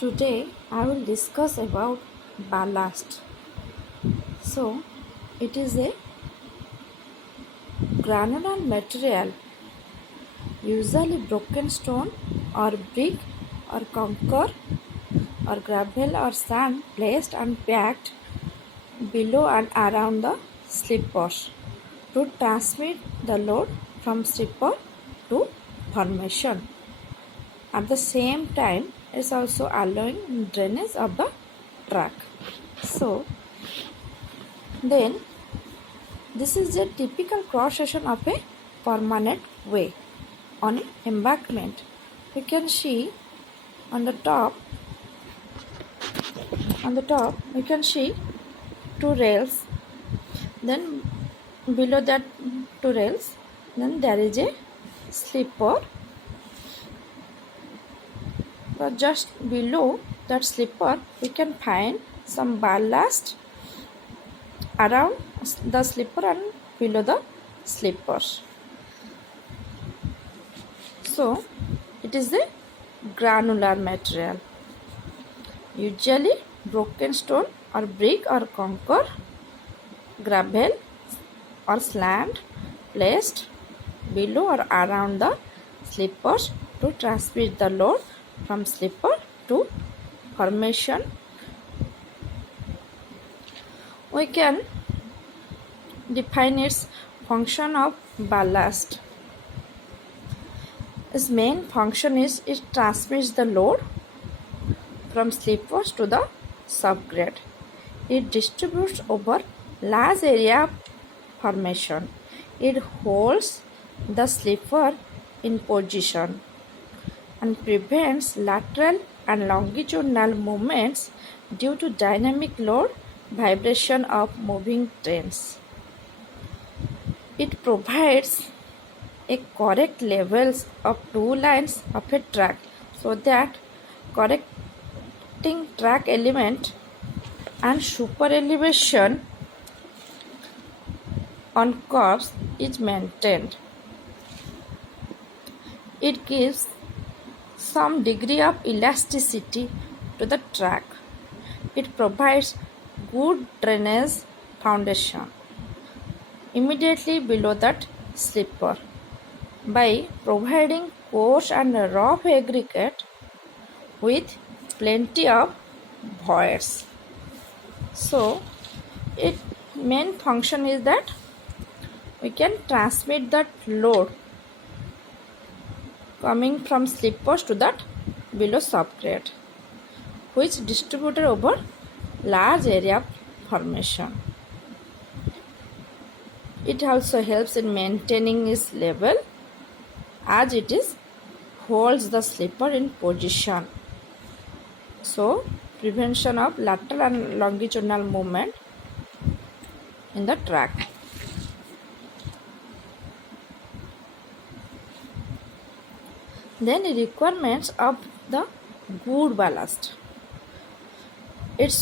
Today I will discuss about ballast. So it is a granular material, usually broken stone or brick or concrete or gravel or sand placed and packed below and around the slippers to transmit the load from slipper to formation. At the same time, it is also allowing drainage of the track. So then this is a typical cross section of a permanent way on an embankment. You can see on the top you can see two rails, then below that two rails, then there is a slipper, but just below that slipper we can find some ballast around the slipper and below the slippers. So it is a granular material, usually broken stone or brick or concrete, gravel or sand placed below or around the slippers to transmit the load from slipper to formation. We can define its function of ballast. Its main function is it transmits the load from slippers to the subgrade. It distributes over large area of formation. It holds the slipper in position and prevents lateral and longitudinal movements due to dynamic load vibration of moving trains. It provides a correct levels of two lines of a track so that correcting track element and super elevation on curves is maintained. It gives some degree of elasticity to the track. It provides good drainage foundation immediately below that slipper by providing coarse and rough aggregate with plenty of voids. So its main function is that we can transmit that load coming from slippers to that below subgrade, which distributed over large area of formation. It also helps in maintaining its level as it is holds the slipper in position. So prevention of lateral and longitudinal movement in the track. Then the requirements of the good ballast. It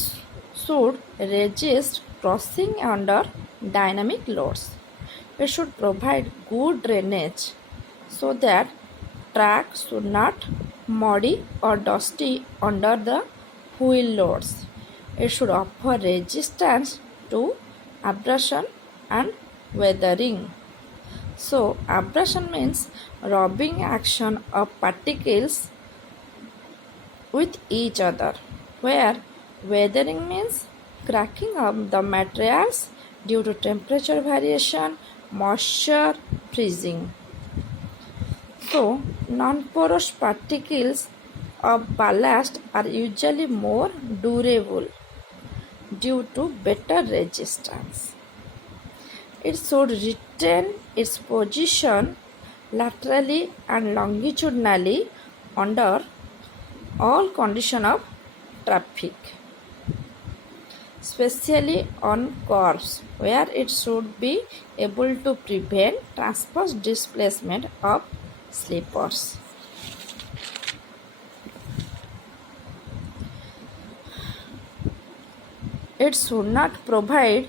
should resist crossing under dynamic loads. It should provide good drainage so that track should not muddy or dusty under the wheel loads. It should offer resistance to abrasion and weathering. So abrasion means rubbing action of particles with each other, where weathering means cracking of the materials due to temperature variation, moisture, freezing. So non-porous particles of ballast are usually more durable due to better resistance. It should retain its position laterally and longitudinally under all conditions of traffic, especially on curves where it should be able to prevent transverse displacement of slippers. It should not provide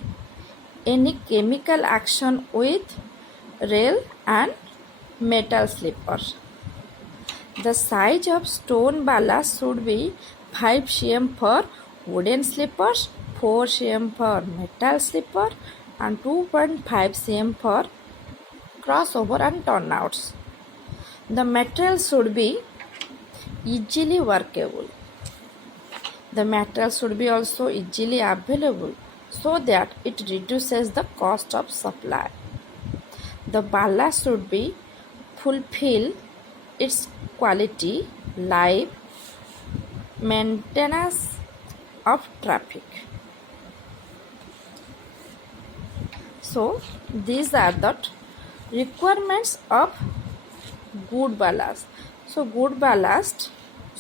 any chemical action with rail and metal slippers. The size of stone ballast should be 5 cm for wooden slippers, 4 cm for metal slipper, and 2.5 cm for crossover and turnouts. The material should be easily workable. The material should be also easily available so that it reduces the cost of supply. The ballast should be fulfill its quality, life, maintenance of traffic. So these are the requirements of good ballast. So good ballast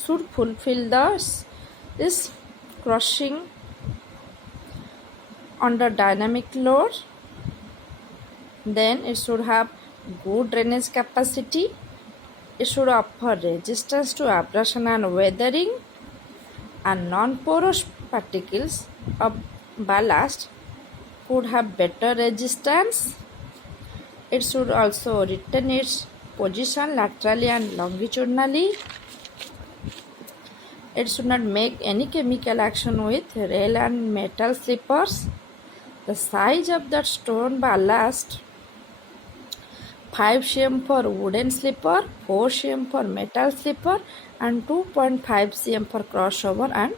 should fulfill this crushing under dynamic load. Then it should have good drainage capacity. It should offer resistance to abrasion and weathering, and non-porous particles of ballast could have better resistance. It should also retain its position laterally and longitudinally. It should not make any chemical action with rail and metal slippers. The size of the stone ballast: 5 cm for wooden slipper, 4 cm for metal slipper, and 2.5 cm for crossover and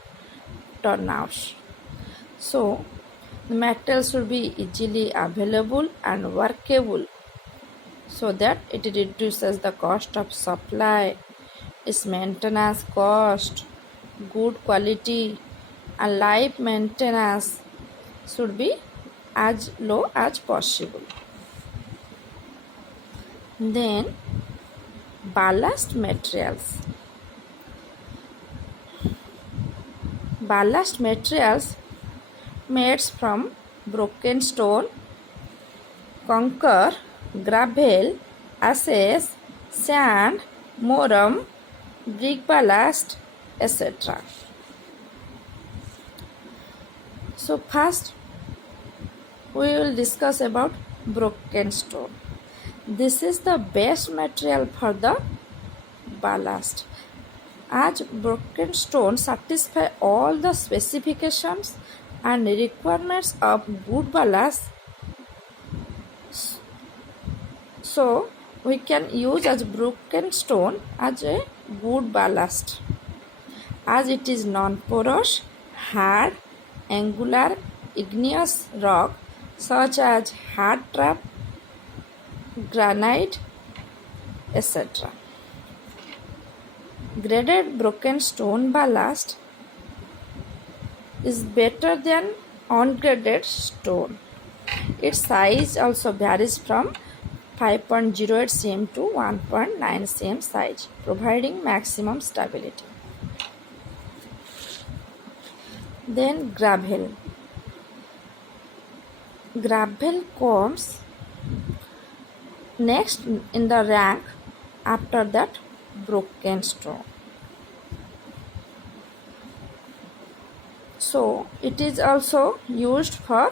turnouts. So the material should be easily available and workable so that it reduces the cost of supply, its maintenance cost, good quality, and life maintenance should be as low as possible. Then ballast materials. Ballast materials made from broken stone, conker, gravel, ashes, sand, moram, brick ballast, etc. So first we will discuss about broken stone. This is the best material for the ballast, as broken stone satisfy all the specifications and requirements of good ballast. So we can use as broken stone as a good ballast, as it is non-porous, hard, angular, igneous rock such as hard trap, granite, etc. Graded broken stone ballast is better than ungraded stone. Its size also varies from 5.08 cm to 1.9 cm size, providing maximum stability. Then gravel. Gravel comes next in the rank after that broken stone. So it is also used for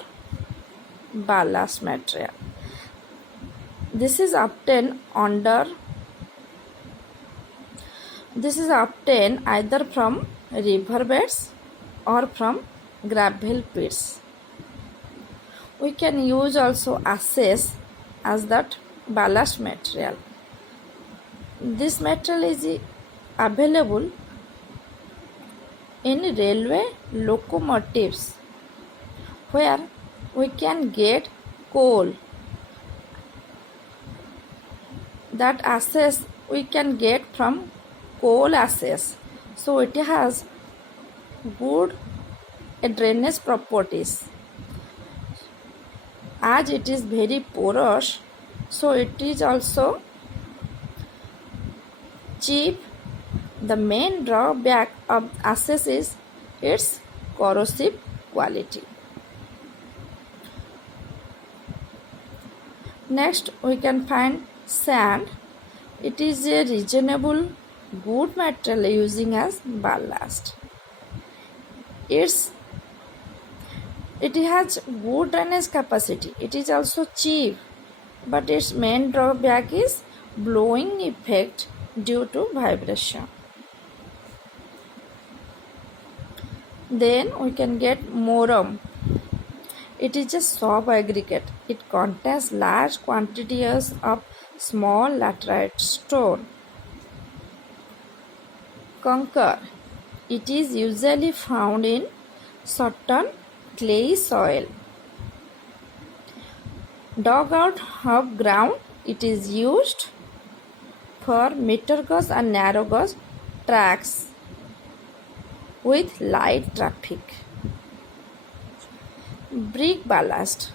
ballast material. This is obtained either from river beds or from gravel pits. We can use also ashes as that ballast material. This material is available in railway locomotives where we can get coal. That ashes we can get from coal ashes. So it has good drainage properties. As it is very porous, so it is also cheap. The main drawback of ashes is its corrosive quality. Next we can find sand. It is a reasonable good material using as ballast. It has good drainage capacity. It is also cheap, but its main drawback is blowing effect due to vibration. Then we can get morum. It is a soft aggregate. It contains large quantities of small laterite stone. Conker. It is usually found in certain clay soil. Dug out of ground, it is used for meter gauge and narrow gauge tracks with light traffic. Brick ballast.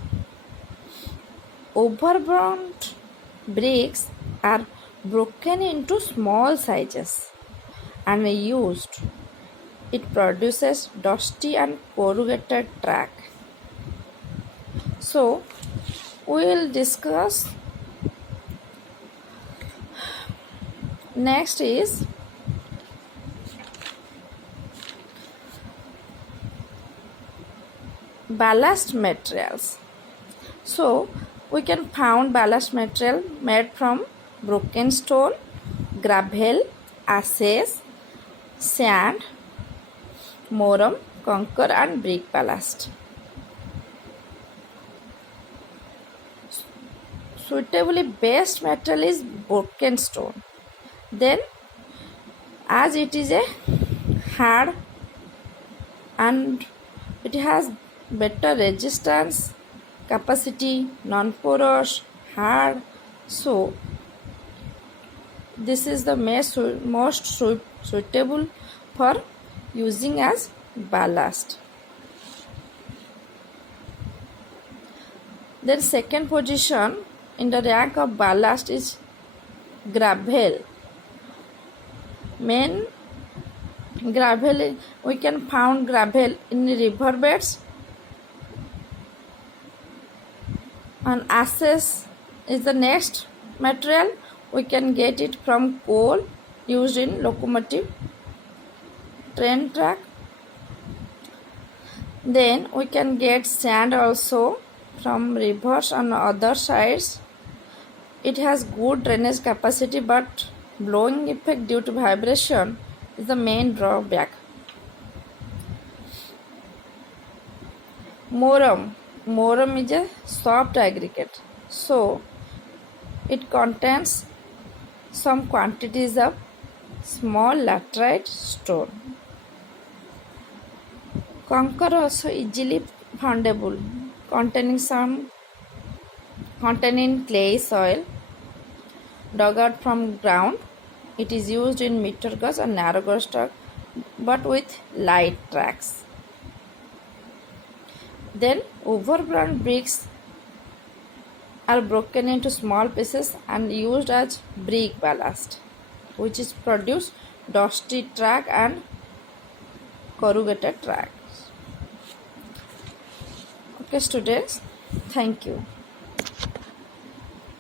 Overburnt bricks are broken into small sizes and used. It produces dusty and corrugated track. So, we will discuss next is ballast materials. So, we can found ballast material made from broken stone, gravel, ashes, sand, morum, conker and brick ballast. Suitably best metal is broken stone. Then as it is a hard and it has better resistance, capacity, non-porous, hard, so this is the most suitable for using as ballast. Then second position in the rank of ballast is gravel. Main gravel, we can found gravel in river beds, and ashes is the next material. We can get it from coal used in locomotive, train track. Then we can get sand also from rivers on other sides. It has good drainage capacity, but blowing effect due to vibration is the main drawback. Morum. Morum is a soft aggregate, so it contains some quantities of small laterite stone. Conker also easily foundable, containing clay soil, dug out from ground. It is used in meter gauge and narrow gauge track, but with light tracks. Then overburnt bricks are broken into small pieces and used as brick ballast, which is produce dusty track and corrugated tracks. Okay students, thank you.